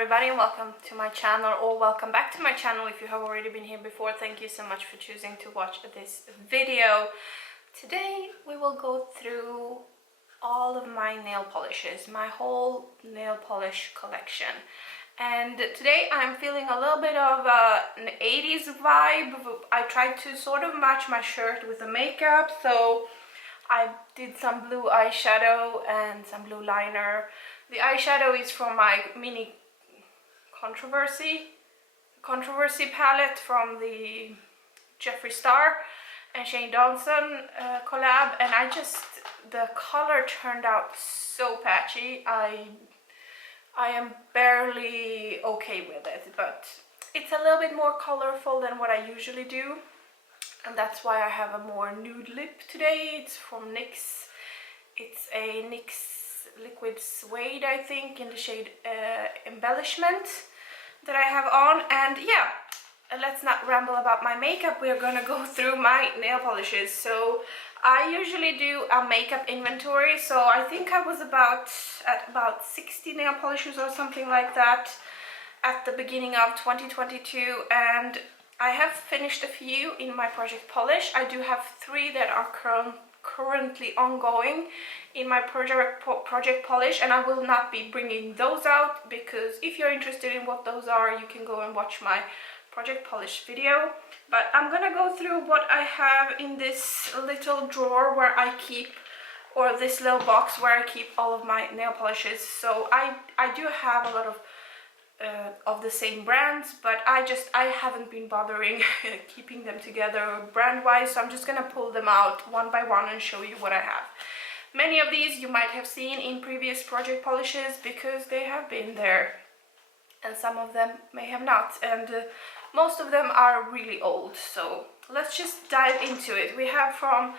everybody, and welcome to my channel, or welcome back to my channel if you have already been here before. Thank you so much for choosing to watch this video. Today we will go through all of my nail polishes, my whole nail polish collection. And today I'm feeling a little bit of an 80s vibe. I tried to sort of match my shirt with the makeup, so I did some blue eyeshadow and some blue liner. The eyeshadow is from my mini controversy palette from the Jeffree Star and Shane Dawson collab, and the color turned out so patchy. I am barely okay with it, but it's a little bit more colorful than what I usually do, and that's why I have a more nude lip today. It's from NYX. It's a NYX liquid suede, I think, in the shade Embellishment that I have on. And yeah, let's not ramble about my makeup. We're gonna go through my nail polishes. So I usually do a makeup inventory, so I think I was at about 60 nail polishes or something like that at the beginning of 2022, and I have finished a few in my project polish. I do have 3 that are currently ongoing in my project polish, and I will not be bringing those out, because if you're interested in what those are, you can go and watch my project polish video. But I'm gonna go through what I have in this little drawer where I keep, or this little box where I keep all of my nail polishes. So I do have a lot of the same brands, but I haven't been bothering keeping them together brand wise, so I'm just gonna pull them out one by one and show you what I have. Many of these you might have seen in previous project polishes because they have been there, and some of them may have not, and most of them are really old. So let's just dive into it. We have from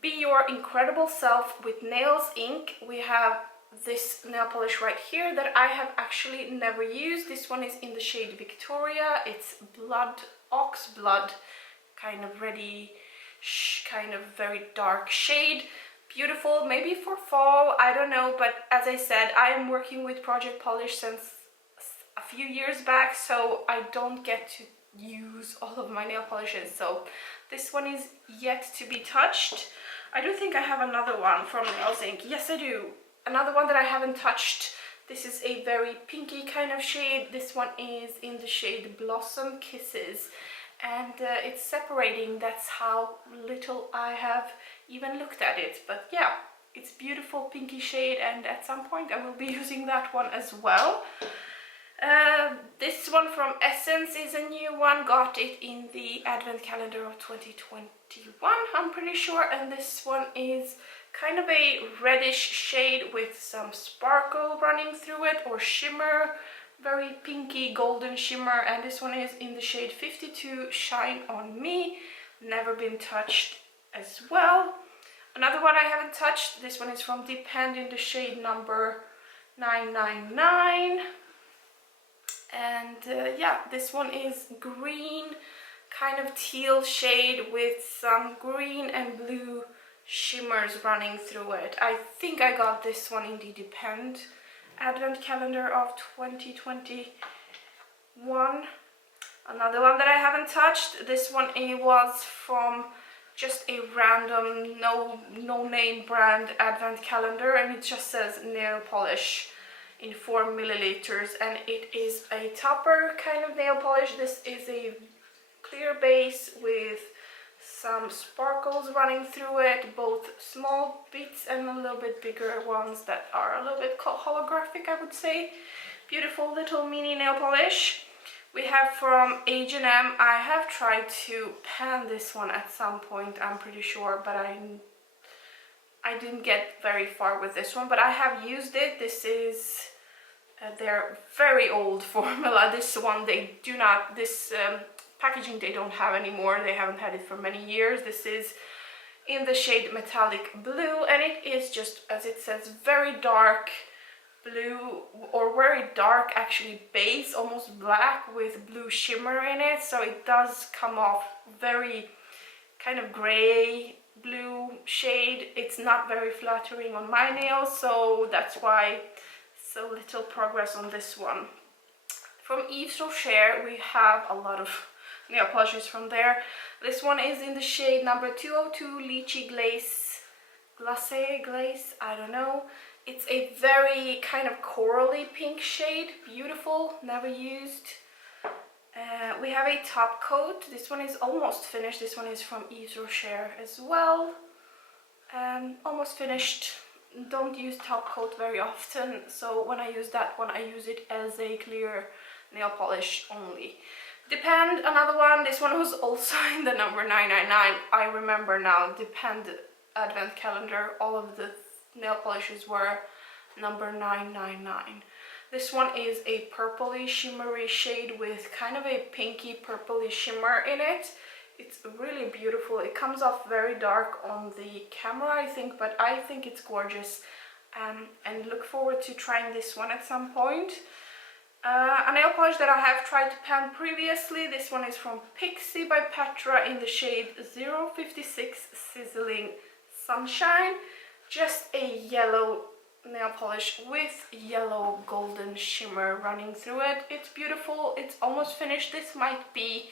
Be Your Incredible Self with Nails Ink. We have this nail polish right here that I have actually never used. This one is in the shade Victoria. It's ox blood, kind of reddish, kind of very dark shade. Beautiful, maybe for fall, I don't know, but as I said, I am working with project polish since a few years back, so I don't get to use all of my nail polishes. So this one is yet to be touched. I do think I have another one from Nails Ink. Yes, I do. Another one that I haven't touched. This is a very pinky kind of shade. This one is in the shade Blossom Kisses, and it's separating. That's how little I have even looked at it. But yeah, it's beautiful pinky shade, and at some point I will be using that one as well. This one from Essence is a new one. Got it in the advent calendar of 2021, I'm pretty sure, and this one is kind of a reddish shade with some sparkle running through it, or shimmer, very pinky golden shimmer, and this one is in the shade 52 Shine On Me. Never been touched as well. Another one I haven't touched, this one is from Depend in the shade number 999, and yeah, this one is green, kind of teal shade with some green and blue shimmers running through it. I think I got this one in the Depend advent calendar of 2021. Another one that I haven't touched, this one was from just a random no name brand advent calendar, and it just says nail polish in 4 milliliters, and it is a topper kind of nail polish. This is a clear base with some sparkles running through it, both small bits and a little bit bigger ones that are a little bit holographic, I would say. Beautiful little mini nail polish. We have from H&M. I have tried to pan this one at some point, I'm pretty sure, but I didn't get very far with this one, but I have used it. This is their very old formula. This one they do not, packaging they don't have anymore. They haven't had it for many years. This is in the shade Metallic Blue, and it is just, as it says, very dark blue, or very dark actually base, almost black with blue shimmer in it. So it does come off very kind of gray blue shade. It's not very flattering on my nails, so that's why so little progress on this one. From Yves Rocher, we have a lot of nail polishes from there. This one is in the shade number 202 Lychee Glaze, Glace, I don't know. It's a very kind of corally pink shade, beautiful, never used. We have a top coat. This one is almost finished. This one is from Yves Rocher as well. Almost finished. Don't use top coat very often, so when I use that one, I use it as a clear nail polish only. Depend, another one. This one was also in the number 999. I remember now. Depend advent calendar. All of the nail polishes were number 999. This one is a purpley shimmery shade with kind of a pinky purpley shimmer in it. It's really beautiful. It comes off very dark on the camera, I think, but I think it's gorgeous. And look forward to trying this one at some point. A nail polish that I have tried to pan previously. This one is from Pixie by Petra in the shade 056 Sizzling Sunshine. Just a yellow nail polish with yellow golden shimmer running through it. It's beautiful. It's almost finished. This might be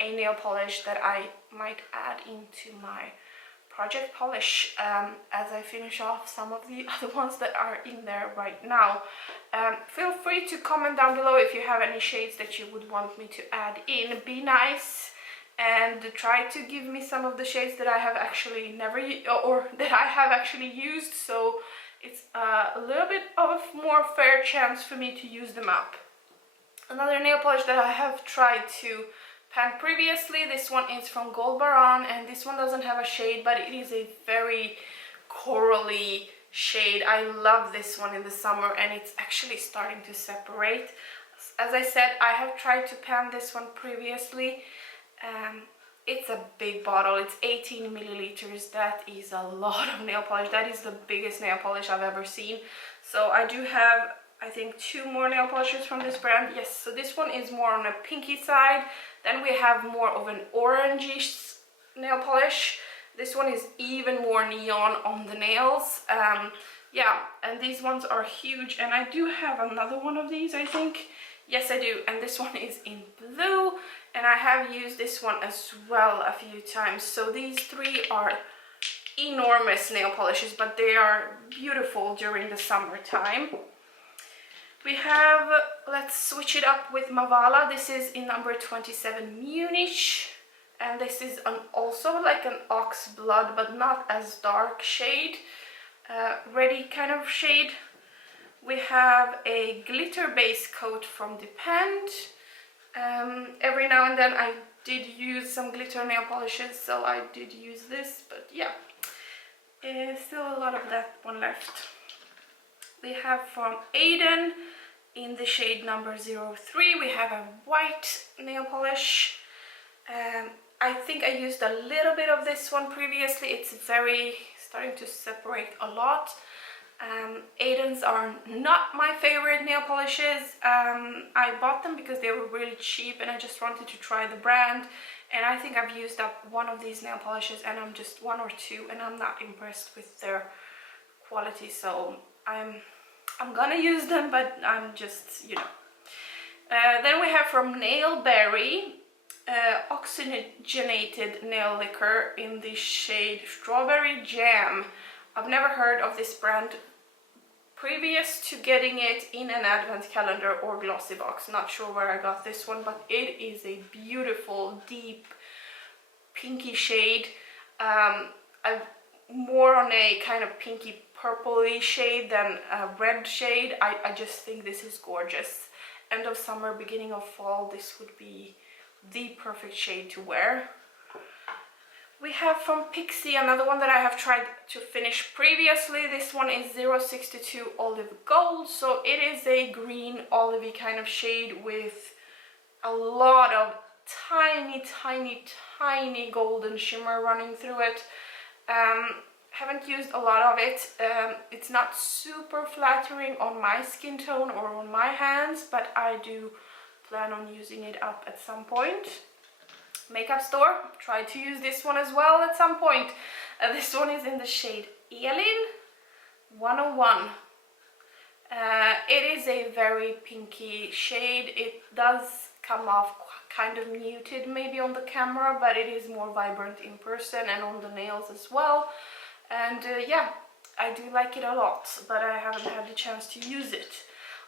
a nail polish that I might add into my project polish as I finish off some of the other ones that are in there right now. Feel free to comment down below if you have any shades that you would want me to add in. Be nice and try to give me some of the shades that I have actually used, so it's a little bit of a more fair chance for me to use them up. Another nail polish that I have tried to pan previously, this one is from Gold Baron, and this one doesn't have a shade, but it is a very corally shade. I love this one in the summer, and it's actually starting to separate. As I said, I have tried to pan this one previously. It's a big bottle. It's 18 milliliters. That is a lot of nail polish. That is the biggest nail polish I've ever seen. So I do have, I think, 2 more nail polishes from this brand. Yes, so this one is more on a pinky side. Then we have more of an orangish nail polish. This one is even more neon on the nails. Yeah, and these ones are huge. And I do have another one of these, I think. Yes, I do. And this one is in blue. And I have used this one as well a few times. So these 3 are enormous nail polishes, but they are beautiful during the summertime. We have, let's switch it up with Mavala. This is in number 27 Munich, and this is also like an ox blood, but not as dark shade, ready kind of shade. We have a glitter base coat from Depend. Every now and then I did use some glitter nail polishes, so I did use this, but yeah, still a lot of that one left. We have from Aiden in the shade number 03, we have a white nail polish. I think I used a little bit of this one previously. It's very starting to separate a lot. Aiden's are not my favorite nail polishes. I bought them because they were really cheap and I just wanted to try the brand. And I think I've used up one of these nail polishes, and I'm just 1 or 2, and I'm not impressed with their quality. So I'm gonna use them, but I'm just, you know. Then we have from Nailberry oxygenated nail lacquer in the shade Strawberry Jam. I've never heard of this brand previous to getting it in an advent calendar or glossy box. Not sure where I got this one, but it is a beautiful deep pinky shade. I'm more on a kind of pinky purpley shade than a red shade. I just think this is gorgeous. End of summer, beginning of fall, this would be the perfect shade to wear. We have from Pixie another one that I have tried to finish previously. This one is 062 Olive Gold, so it is a green olivey kind of shade with a lot of tiny golden shimmer running through it. Haven't used a lot of it. It's not super flattering on my skin tone or on my hands, but I do plan on using it up at some point. Makeup Store, try to use this one as well at some point. This one is in the shade Elin 101. It is a very pinky shade. It does come off kind of muted maybe on the camera, but it is more vibrant in person and on the nails as well. And yeah, I do like it a lot, but I haven't had the chance to use it.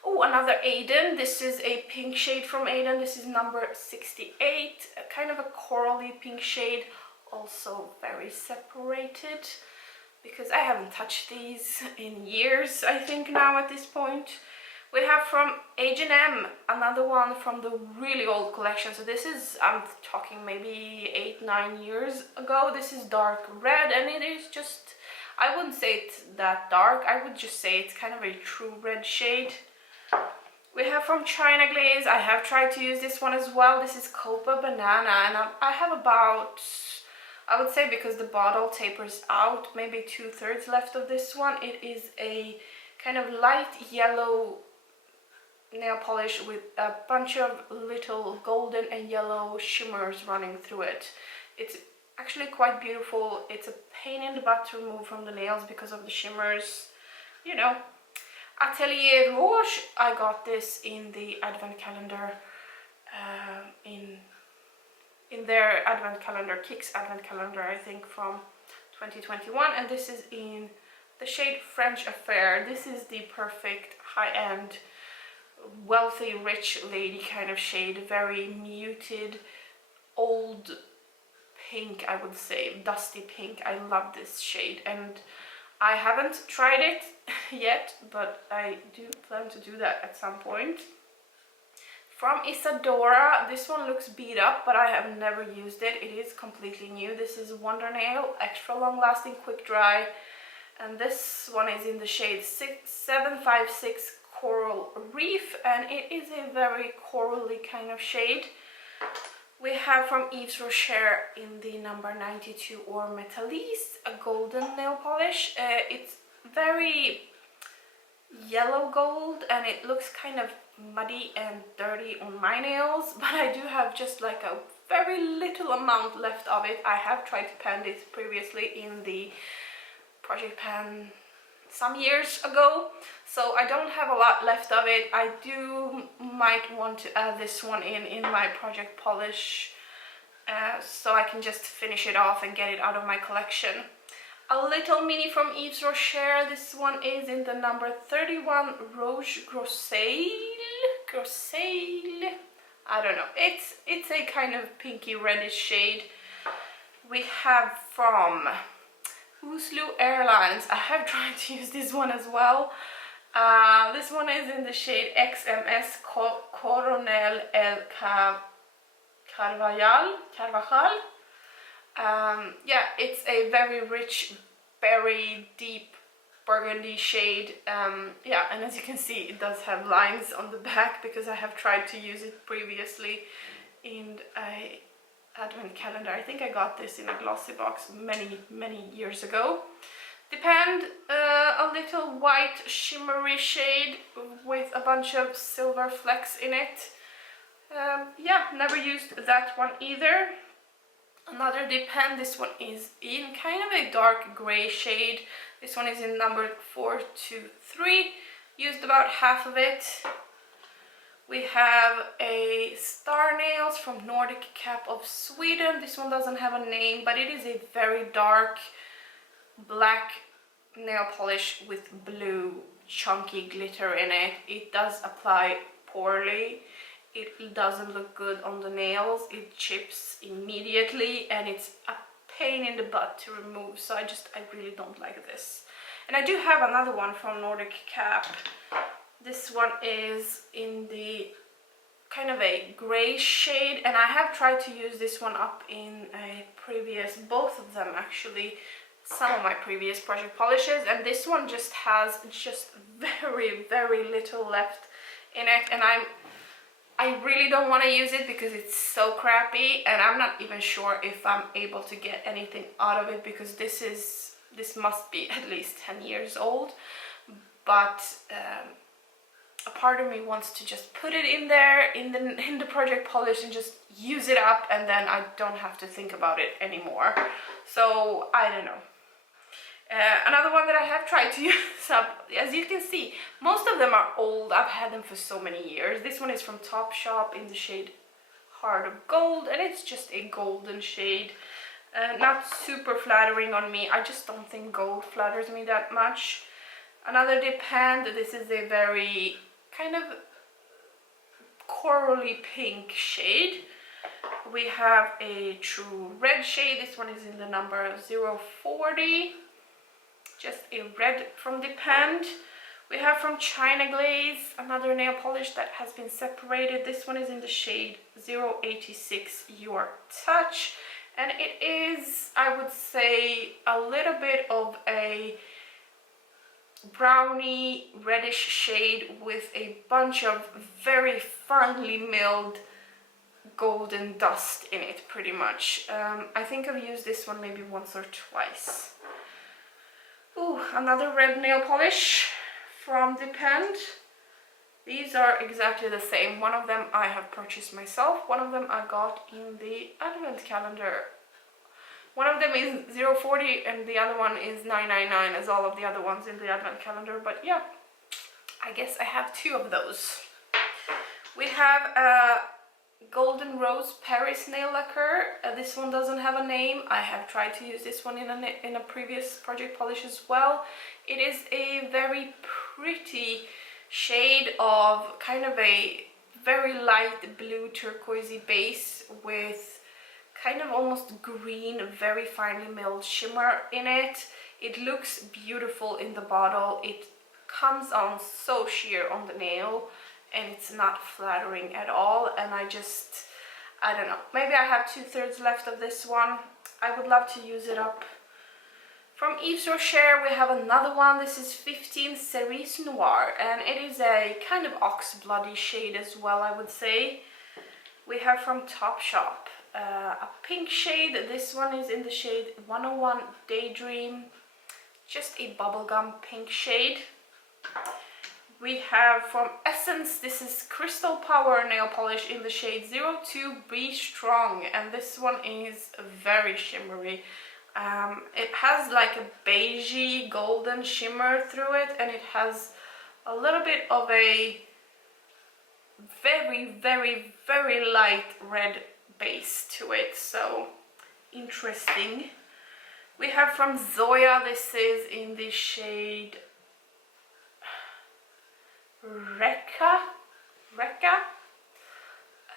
Oh, another Aiden. This is a pink shade from Aiden. This is number 68, kind of a corally pink shade, also very separated, because I haven't touched these in years, I think now at this point. We have from H&M, another one from the really old collection. So this is, I'm talking maybe 8-9 years ago. This is dark red, and it is just, I wouldn't say it's that dark. I would just say it's kind of a true red shade. We have from China Glaze. I have tried to use this one as well. This is Copa Banana, and I have about, I would say, because the bottle tapers out, maybe 2/3 left of this one. It is a kind of light yellow nail polish with a bunch of little golden and yellow shimmers running through it. It's actually quite beautiful. It's a pain in the butt to remove from the nails because of the shimmers, you know. Atelier Rouge, I got this in the advent calendar, in their advent calendar, Kik's advent calendar, I think, from 2021, and this is in the shade French Affair. This is the perfect high-end, wealthy, rich lady kind of shade, very muted, old pink, I would say, dusty pink. I love this shade, and I haven't tried it yet, but I do plan to do that at some point. From Isadora, this one looks beat up, but I have never used it. It is completely new. This is Wonder Nail, extra long lasting, quick dry, and this one is in the shade 756 Coral Reef, and it is a very corally kind of shade. We have from Yves Rocher in the number 92 Or Metallice, a golden nail polish. It's very yellow gold, and it looks kind of muddy and dirty on my nails, but I do have just like a very little amount left of it. I have tried to pan this previously in the Project Pan some years ago, so I don't have a lot left of it. I might want to add this one in my project polish, so I can just finish it off and get it out of my collection. A little mini from Yves Rocher. This one is in the number 31 Rouge Groseille. I don't know. It's a kind of pinky reddish shade. We have from Oslo Airlines. I have tried to use this one as well. This one is in the shade XMS Coronel El Carvajal. Yeah, it's a very rich, very deep burgundy shade. Yeah, and as you can see, it does have lines on the back because I have tried to use it previously in a advent calendar. I think I got this in a glossy box many years ago. Depend, a little white shimmery shade with a bunch of silver flecks in it. Yeah, never used that one either. Another Depend, this one is in kind of a dark grey shade. This one is in number 423, used about half of it. We have a Star Nails from Nordic Cap of Sweden. This one doesn't have a name, but it is a very dark black nail polish with blue chunky glitter in it. It does apply poorly. It doesn't look good on the nails. It chips immediately, and it's a pain in the butt to remove, so I really don't like this. And I do have another one from Nordic Cap. This one is in the kind of a gray shade, and I have tried to use this one up in a previous, both of them actually, some of my previous project polishes, and this one just has very little left in it, and I really don't want to use it because it's so crappy, and I'm not even sure if I'm able to get anything out of it because this must be at least 10 years old. But a part of me wants to just put it in there in the project polish and just use it up, and then I don't have to think about it anymore. So I don't know. Another one that I have tried to use up, as you can see, most of them are old. I've had them for so many years. This one is from Topshop in the shade Heart of Gold, and it's just a golden shade. Not super flattering on me. I just don't think gold flatters me that much. Another dip hand. This is a very kind of corally pink shade. We have a true red shade. This one is in the number 040. Just a red from dip hand. We have from China Glaze, another nail polish that has been separated. This one is in the shade 086 Your Touch. And it is, I would say, a little bit of a browny reddish shade with a bunch of very finely milled golden dust in it, pretty much. I think I've used this one maybe once or twice. Ooh, another red nail polish from Depend. These are exactly the same. One of them I have purchased myself. One of them I got in the advent calendar. One of them is 040 and the other one is 999, as all of the other ones in the advent calendar. But yeah, I guess I have two of those. We have a Golden Rose Paris nail lacquer. This one doesn't have a name. I have tried to use this one in a previous project polish as well. It is a very pretty shade of kind of a very light blue turquoisey base with kind of almost green, very finely milled shimmer in it. It looks beautiful in the bottle. It comes on so sheer on the nail, and it's not flattering at all. And I don't know, maybe I have 2/3 left of this one. I would love to use it up. From Yves Rocher we have another one. This is 15 Cerise Noir, and it is a kind of ox bloody shade as well, I would say. We have from Topshop a pink shade. This one is in the shade 101 Daydream, just a bubblegum pink shade. We have from Essence, this is Crystal Power nail polish in the shade 02 Be Strong, and this one is very shimmery. It has like a beigey golden shimmer through it, and it has a little bit of a very, very, very light red base to it, so interesting. We have from Zoya, this is in the shade Rekka.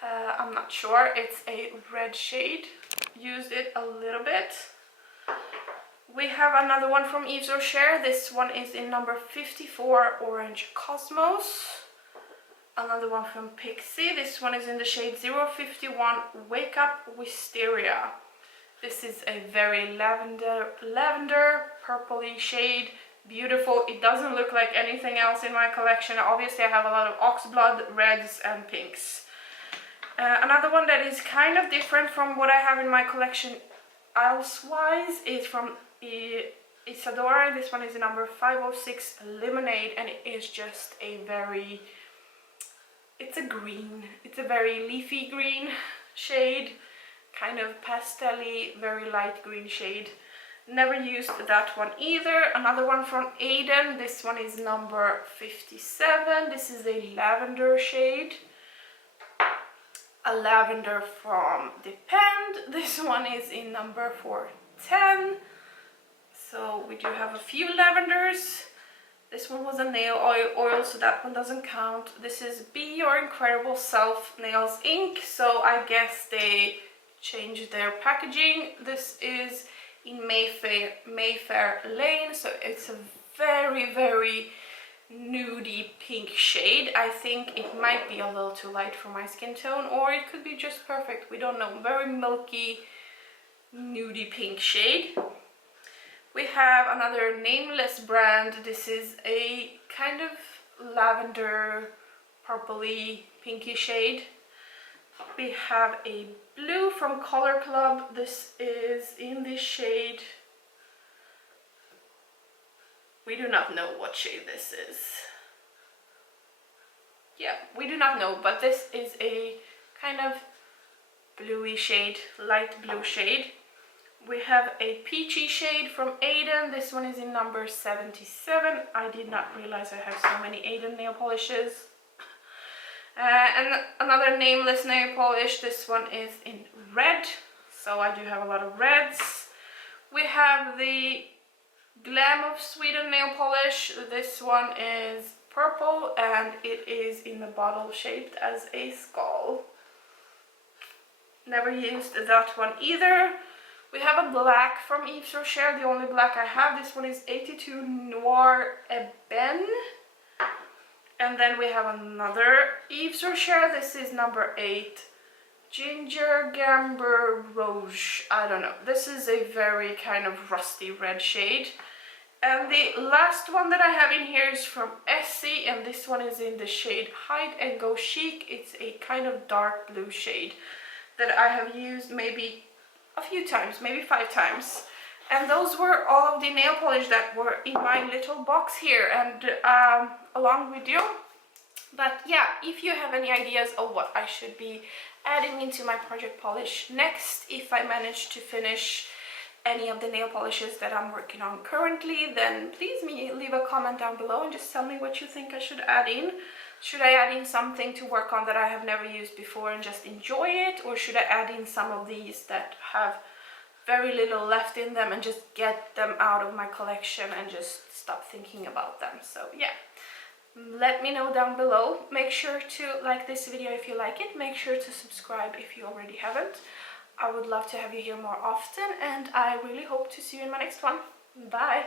I'm not sure, it's a red shade. Used it a little bit. We have another one from Yves Rocher. This one is in number 54 Orange Cosmos. Another one from Pixie. This one is in the shade 051 Wake Up Wisteria. This is a very lavender purpley shade. Beautiful. It doesn't look like anything else in my collection. Obviously I have a lot of oxblood, reds and pinks. Another one that is kind of different from what I have in my collection elsewise is from Isadora. This one is number 506 Lemonade, and it is just a very, it's a green, it's a very leafy green shade, kind of pastel-y, very light green shade. Never used that one either. Another one from Aiden. This one is number 57. This is a lavender shade. A lavender from Depend. This one is in number 410. So we do have a few lavenders. This one was a nail oil, so that one doesn't count. This is Be Your Incredible Self Nails Ink. So I guess they changed their packaging. This is in Mayfair Lane, so it's a very, very nudie pink shade. I think it might be a little too light for my skin tone, or it could be just perfect, we don't know. Very milky nudie pink shade. We have another nameless brand. This is a kind of lavender purpley pinky shade. We have a blue from Color Club. This is in the shade, we do not know what shade this is. Yeah, we do not know, but this is a kind of bluey shade, light blue shade. We have a peachy shade from Aiden. This one is in number 77. I did not realize I have so many Aiden nail polishes. And another nameless nail polish. This one is in red, so I do have a lot of reds. We have the Glam of Sweden nail polish. This one is purple and it is in the bottle shaped as a skull. Never used that one either. We have a black from Yves Rocher, the only black I have. This one is 82 Noir Ebene. And then we have another Yves Rocher. This is number 8, Ginger Gamber Rouge. I don't know. This is a very kind of rusty red shade. And the last one that I have in here is from Essie, and this one is in the shade Hide and Go Chic. It's a kind of dark blue shade that I have used maybe a few times, maybe 5 times. And those were all of the nail polish that were in my little box here, and along with you. But yeah, if you have any ideas of what I should be adding into my project polish next, if I manage to finish any of the nail polishes that I'm working on currently, then please leave a comment down below and just tell me what you think I should add in. Should I add in something to work on that I have never used before and just enjoy it, or should I add in some of these that have very little left in them and just get them out of my collection and just stop thinking about them? So yeah, let me know down below. Make sure to like this video if you like it. Make sure to subscribe if you already haven't. I would love to have you here more often, and I really hope to see you in my next one. Bye!